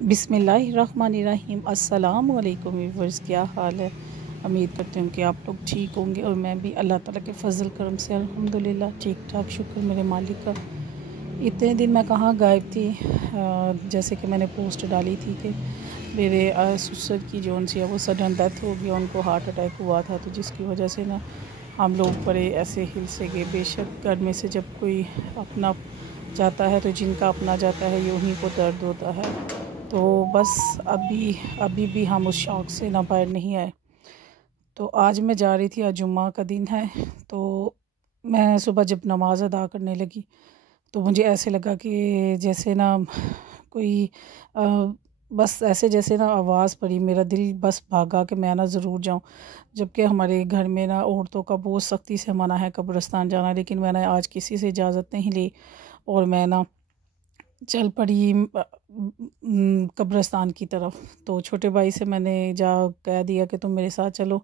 बिस्मिल्लाहिर्रहमानिर्रहीम। अस्सलाम वालेकुम व्यूअर्स, क्या हाल है। उम्मीद करती हूँ कि आप लोग ठीक होंगे और मैं भी अल्लाह ताला के फ़ज़ल करम से अल्हम्दुलिल्लाह ठीक ठाक, शुक्र मेरे मालिक का। इतने दिन मैं कहाँ गायब थी। जैसे कि मैंने पोस्ट डाली थी कि मेरे ससुर की जो उनसे वो सडन डेथ हो गई, उनको हार्ट अटैक हुआ था, तो जिसकी वजह से ना हम लोग बड़े ऐसे हिल से गए। बेशक घर में से जब कोई अपना जाता है तो जिनका अपना जाता है ये उन्हीं को दर्द होता है। तो बस अभी अभी भी हम उस शौक़ से ना बाहर नहीं आए। तो आज मैं जा रही थी, आज जुम्मा का दिन है, तो मैं सुबह जब नमाज़ अदा करने लगी तो मुझे ऐसे लगा कि जैसे ना कोई बस ऐसे जैसे ना आवाज़ पड़ी, मेरा दिल बस भागा कि मैं ना ज़रूर जाऊं। जबकि हमारे घर में ना औरतों का बहुत सख्ती से मना है कब्रिस्तान जाना, लेकिन मैंने आज किसी से इजाज़त नहीं ली और मैं ना चल पड़ी कब्रिस्तान की तरफ। तो छोटे भाई से मैंने जा कह दिया कि तुम मेरे साथ चलो,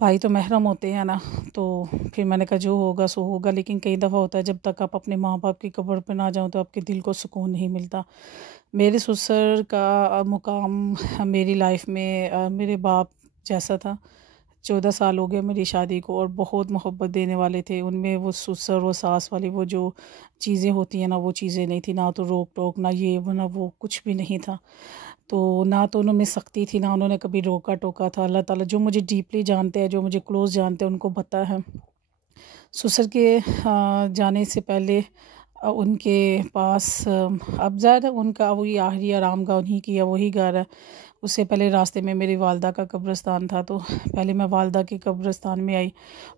भाई तो महरम होते हैं ना। तो फिर मैंने कहा जो होगा सो होगा, लेकिन कई दफ़ा होता है जब तक आप अपने माँ बाप की कब्र पे ना जाओ तो आपके दिल को सुकून नहीं मिलता। मेरे ससुर का मुकाम मेरी लाइफ में मेरे बाप जैसा था। 14 साल हो गए मेरी शादी को और बहुत मोहब्बत देने वाले थे। उनमें वो ससुर वो सास वाली वो जो चीज़ें होती हैं ना, वो चीज़ें नहीं थी। ना तो रोक टोक, ना ये वो, ना वो, कुछ भी नहीं था। तो ना तो उन्होंने सख्ती थी, ना उन्होंने कभी रोका टोका था। अल्लाह ताला जो मुझे डीपली जानते हैं, जो मुझे क्लोज़ जानते हैं, उनको पता है। ससुर के जाने से पहले उनके पास अब ज़्यादा उनका वही आखिरी आराम गाह उन्हीं की है, वही घर है। उससे पहले रास्ते में मेरी वालदा का कब्रिस्तान था, तो पहले मैं वालदा के कब्रिस्तान में आई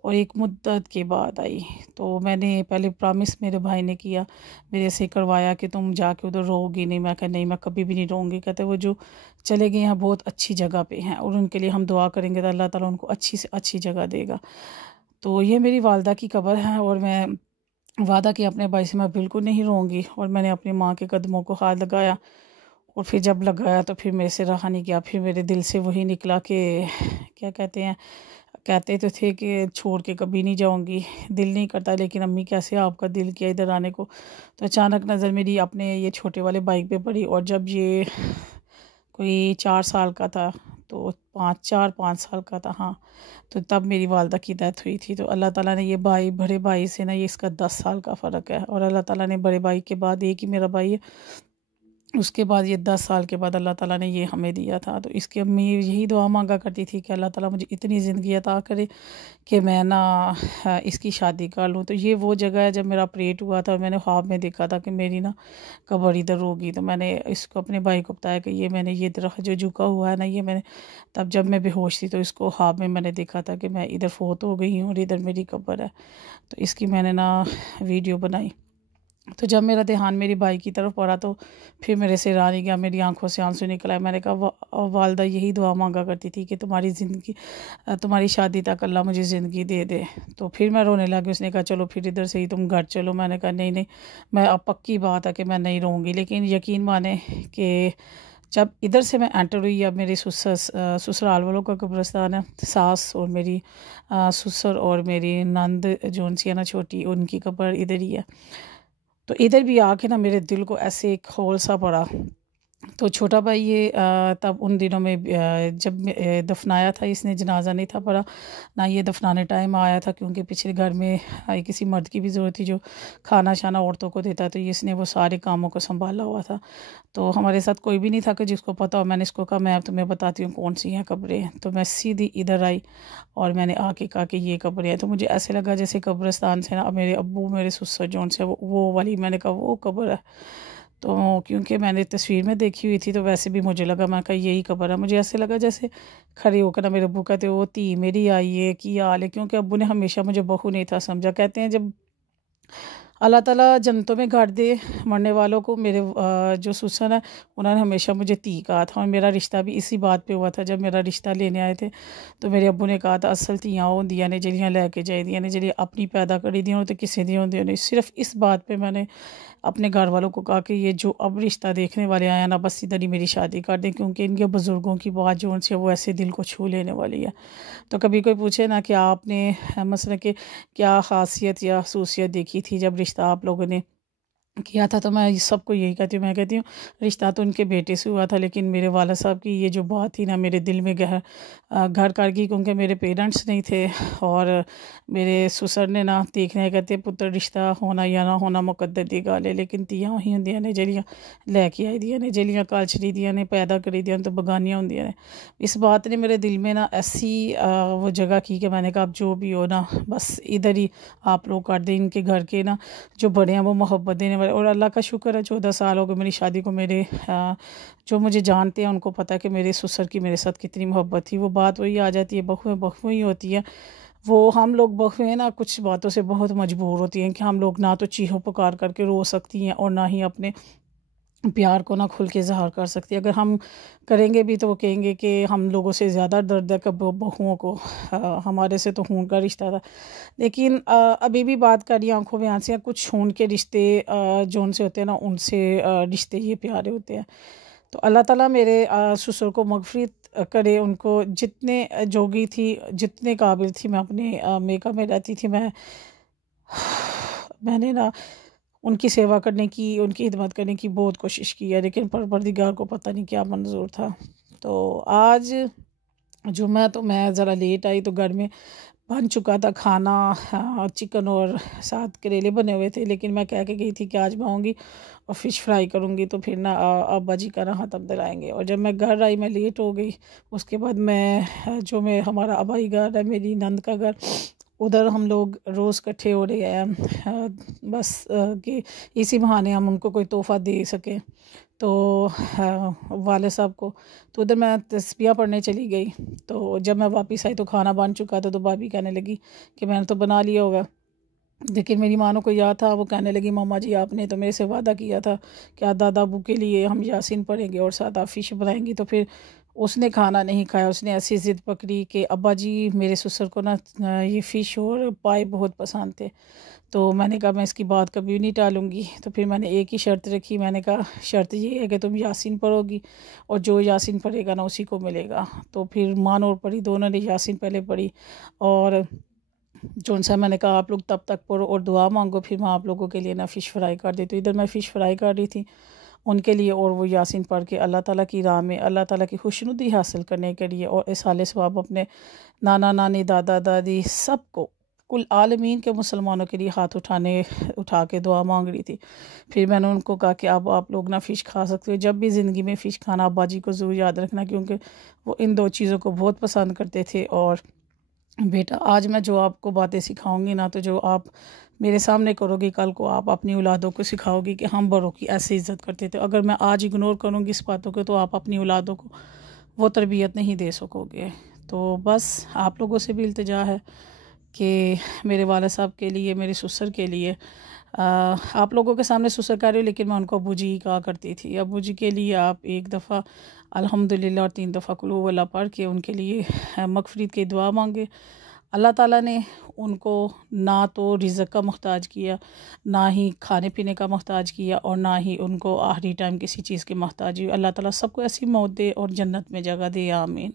और एक मुद्दत के बाद आई। तो मैंने पहले प्रॉमिस मेरे भाई ने किया, मेरे से करवाया कि तुम जाके उधर रहोगी नहीं। मैं कहा नहीं, मैं कभी भी नहीं रहूँगी। कहते वो जो चले गए हैं बहुत अच्छी जगह पे हैं और उनके लिए हम दुआ करेंगे तो अल्लाह ताला उनको अच्छी से अच्छी जगह देगा। तो ये मेरी वालदा की कब्र है और मैं वादा किया अपने भाई से मैं बिल्कुल नहीं रोऊँगी और मैंने अपनी माँ के कदमों को हाथ लगाया। और फिर जब लगाया तो फिर मेरे से रहा नहीं गया। फिर मेरे दिल से वही निकला कि क्या कहते हैं, कहते तो थे कि छोड़ के कभी नहीं जाऊंगी, दिल नहीं करता, लेकिन अम्मी कैसे आपका दिल किया इधर आने को। तो अचानक नज़र मेरी अपने ये छोटे वाले बाइक पे पड़ी और जब ये कोई 4 साल का था, तो 5 साल का था, हाँ। तो तब मेरी वालदा की डेथ हुई थी। तो अल्लाह ताला ने ये भाई, बड़े भाई से ना ये इसका 10 साल का फ़र्क है और अल्लाह ताला ने बड़े भाई के बाद एक ही मेरा भाई है, उसके बाद ये 10 साल के बाद अल्लाह ताला ने ये हमें दिया था। तो इसकी अम्मी यही दुआ मांगा करती थी कि अल्लाह ताला मुझे इतनी ज़िंदगी अता करे कि मैं ना इसकी शादी कर लूँ। तो ये वो जगह है जब मेरा ऑपरेट हुआ था, मैंने ख्वाब में देखा था कि मेरी ना कब्र इधर होगी। तो मैंने इसको अपने भाई को बताया कि ये मैंने ये दरख्त जो झुका हुआ है ना, ये मैंने तब जब मैं बेहोश थी तो इसको ख्वाब में मैंने देखा था कि मैं इधर फोत हो गई हूँ और इधर मेरी कब्र है। तो इसकी मैंने ना वीडियो बनाई। तो जब मेरा ध्यान मेरी भाई की तरफ पड़ा तो फिर मेरे से रहा नहीं गया, मेरी आंखों से आंसू निकल आए। मैंने कहा वालदा यही दुआ मांगा करती थी कि तुम्हारी ज़िंदगी, तुम्हारी शादी तक अल्लाह मुझे ज़िंदगी दे दे। तो फिर मैं रोने लगी। उसने कहा चलो फिर इधर से ही तुम घर चलो। मैंने कहा नहीं नहीं, मैं अब पक्की बात है कि मैं नहीं रहूँगी। लेकिन यकीन माने कि जब इधर से मैं एंटर हुई, अब मेरे ससुराल वालों का कब्रिस्तान है, सास और मेरी ससुर और मेरी नंद जो उनसी है ना छोटी, उनकी कब्र इधर ही है। तो इधर भी आके ना मेरे दिल को ऐसे एक होल सा पड़ा। तो छोटा भाई ये तब उन दिनों में जब दफनाया था, इसने जनाजा नहीं था पढ़ा, ना ये दफनाने टाइम आया था, क्योंकि पिछले घर में किसी मर्द की भी ज़रूरत थी जो खाना शाना औरतों को देता। तो इसने वो सारे कामों को संभाला हुआ था। तो हमारे साथ कोई भी नहीं था कि जिसको पता हो। मैंने इसको कहा मैं अब तुम्हें बताती हूँ कौन सी हैं कब्रें। तो मैं सीधी इधर आई और मैंने आके कहा कि ये कब्रें हैं। तो मुझे ऐसे लगा जैसे कब्रिस्तान से ना मेरे अब्बू मेरे ससुर जो उनसे वो वाली, मैंने कहा वो कब्र है। तो क्योंकि मैंने तस्वीर में देखी हुई थी तो वैसे भी मुझे लगा, मैं कहा यही कब्र है। मुझे ऐसे लगा जैसे खड़े होकर ना मेरे अब्बू कहते वो धी मेरी आई है की हाल है, क्योंकि अब्बू ने हमेशा मुझे बहू नहीं था समझा। कहते हैं जब अल्लाह ताला जन्नतों में गाड़ दे मरने वालों को, मेरे जो ससुर है उन्होंने हमेशा मुझे धी कहा था। और मेरा रिश्ता भी इसी बात पे हुआ था। जब मेरा रिश्ता लेने आए थे तो मेरे अब्बू ने कहा था असल धियाँ होंदियां ने जड़ियाँ लैके जाइदियां ने, जड़ी अपनी पैदा करी दियां तो किसी दी होंदियां नहीं। सिर्फ इस बात पे मैंने अपने घर वालों को कहा कि ये जो अब रिश्ता देखने वाले आया ना, बस इधर ही मेरी शादी कर दें, क्योंकि इनके बुज़ुर्गों की बात जो उनसे वो ऐसे दिल को छू लेने वाली है। तो कभी कोई पूछे ना कि आपने मसलन कि क्या ख़ासियत या खसूसियत देखी थी जब रिश्ता आप लोगों ने کیا تھا، تو میں سب کو یہی کہتی ہوں، میں کہتی ہوں رشتہ تو ان کے بیٹے سے ہوا تھا، لیکن میرے والد صاحب کی یہ جو بات تھی نا میرے دل میں گھر کر گئی، کیونکہ میرے پیرنٹس نہیں تھے، اور میرے سسر نے نا دیکھنے کہتے پتر رشتہ ہونا یا نہ ہونا مقدر دی گل ہے، لیکن تیاں وہی ہوندیاں نے جہڑیاں لے کے آئی دیاں نے، جہڑیاں کل چڑی دیاں نے، پیدا کری دیاں تو بگانیاں ہوندیاں نے۔ اس بات نے میرے دل میں نا ایسی وہ جگہ کی کہ میں نے کہا اب جو بھی ہو نا بس ادھر ہی آپ لوگ کر دیں، ان کے گھر کے نا جو بڑے ہیں وہ محبت دینے والے، اور اللہ کا شکر ہے 14 سال ہو گئے میری شادی کو، میرے جو مجھے جانتے ہیں ان کو پتہ ہے کہ میرے سسر کی میرے ساتھ کتنی محبت تھی۔ وہ بات وہی آ جاتی ہے، بہویں بہویں ہی ہوتی ہیں، وہ ہم لوگ بہویں نا کچھ باتوں سے بہت مجبور ہوتی ہیں کہ ہم لوگ نہ تو چیخو پکار کر کے رو سکتی ہیں، اور نہ ہی اپنے پیار کو نہ کھل کے اظہار کر سکتی۔ اگر ہم کریں گے بھی تو وہ کہیں گے کہ ہم لوگوں سے زیادہ درد ہے کہ بہوؤں کو، ہمارے سے تو خون کا رشتہ تھا۔ لیکن ابھی بھی بات کری آنکھوں میں آنسیاں، کچھ خون کے رشتے جو ان سے ہوتے ہیں نا ان سے رشتے یہ پیارے ہوتے ہیں۔ تو اللہ تعالیٰ میرے سسر کو مغفرت کرے، ان کو جتنے جوگی تھی، جتنے قابل تھی، میں اپنے میکا میں رہتی تھی، میں نے نا ان کی سیوا کرنے کی، ان کی خدمت کرنے کی بہت کوشش کی ہے، لیکن پروردگار کو پتہ نہیں کیا منظور تھا۔ تو آج جمعہ تو میں ذرا لیٹ آئی، تو گھر میں بن چکا تھا کھانا، چکن اور ساتھ کریلے بنے ہوئے تھے، لیکن میں کہہ کے گئی تھی کہ آج میں آؤں گی اور فش فرائی کروں گی، تو پھر نا ابا جی کا نا ختم دلائیں گے، اور جب میں گھر آئی میں لیٹ ہو گئی۔ اس کے بعد میں ہمارا آبائی گھر ہے، میری نند کا گھر، ادھر ہم لوگ روز اکٹھے ہو رہے ہیں، بس کہ اسی بہانے ہم ان کو کوئی تحفہ دے سکیں، تو والد صاحب کو، تو ادھر میں تسبیح پڑھنے چلی گئی۔ تو جب میں واپس آئی تو کھانا بن چکا تھا، تو بھابھی کہنے لگی کہ میں نے تو بنا لیا ہوگا، لیکن میری ماں کو یاد تھا، وہ کہنے لگی ماما جی آپ نے تو میرے سے وعدہ کیا تھا کہ دادا ابو کے لیے ہم یاسین پڑھیں گے اور ساتھ آپ فش بنائیں گی۔ تو پھر اس نے کھانا نہیں کھایا، اس نے ایسی ضد پکڑی کہ ابا جی میرے سسر کو نا یہ فش اور پائے بہت پسند تھے، تو میں نے کہا میں اس کی بات کبھی نہیں ٹالوں گی۔ تو پھر میں نے ایک ہی شرط رکھی، میں نے کہا شرط یہ ہے کہ تم یاسین پڑھو گی، اور جو یاسین پڑھے گا نا اسی کو ملے گا۔ تو پھر ماں اور پڑھی، دونوں نے یاسین پہلے پڑھی، اور جون سا میں نے کہا آپ لوگ تب تک پڑھو اور دعا مانگو، پھر میں آپ لوگوں کے لیے نا فش فرائی کر دیتی ہوں۔ ادھر میں فش فرائی کر رہی تھی ان کے لیے، اور وہ یاسین پڑھ کے اللہ تعالیٰ کی راہ میں، اللہ تعالیٰ کی خوشنودی حاصل کرنے کے لیے، اور اصحال ثواب اپنے نانا نانی دادا دادی سب کو، کل عالمین کے مسلمانوں کے لیے ہاتھ اٹھا کے دعا مانگ رہی تھی۔ پھر میں نے ان کو کہا کہ اب آپ لوگ نا فش کھا سکتے ہو، جب بھی زندگی میں فش کھانا ابا جی کو ضرور یاد رکھنا، کیونکہ وہ ان دو چیزوں کو بہت پسند کرتے تھے۔ اور بیٹا آج میں جو آپ کو باتیں سکھاؤں گی نا، تو جو آپ میرے سامنے کرو گی، کل کو آپ اپنی اولادوں کو سکھاؤ گی کہ ہم بڑوں کی ایسے عزت کرتے تھے۔ اگر میں آج اگنور کروں گی اس باتوں کو، تو آپ اپنی اولادوں کو وہ تربیت نہیں دے سکو گے۔ تو بس آپ لوگوں سے بھی التجا ہے کہ میرے والد صاحب کے لیے، میرے سسر کے لیے، آپ لوگوں کے سامنے سسر کہہ رہی ہوں، لیکن میں ان کو ابو جی کہا کرتی تھی، ابو جی کے لیے آپ ایک دفعہ الحمدللہ اور 3 دفعہ قل هو اللہ پڑھ کے ان کے لیے مغفرت کی دعا مانگے۔ اللہ تعالیٰ نے ان کو نہ تو رزق کا محتاج کیا، نہ ہی کھانے پینے کا محتاج کیا، اور نہ ہی ان کو آخری ٹائم کسی چیز کے محتاج ہوئی۔ اللہ تعالیٰ سب کو ایسی موت دے اور جنت میں جگہ دے، آمین۔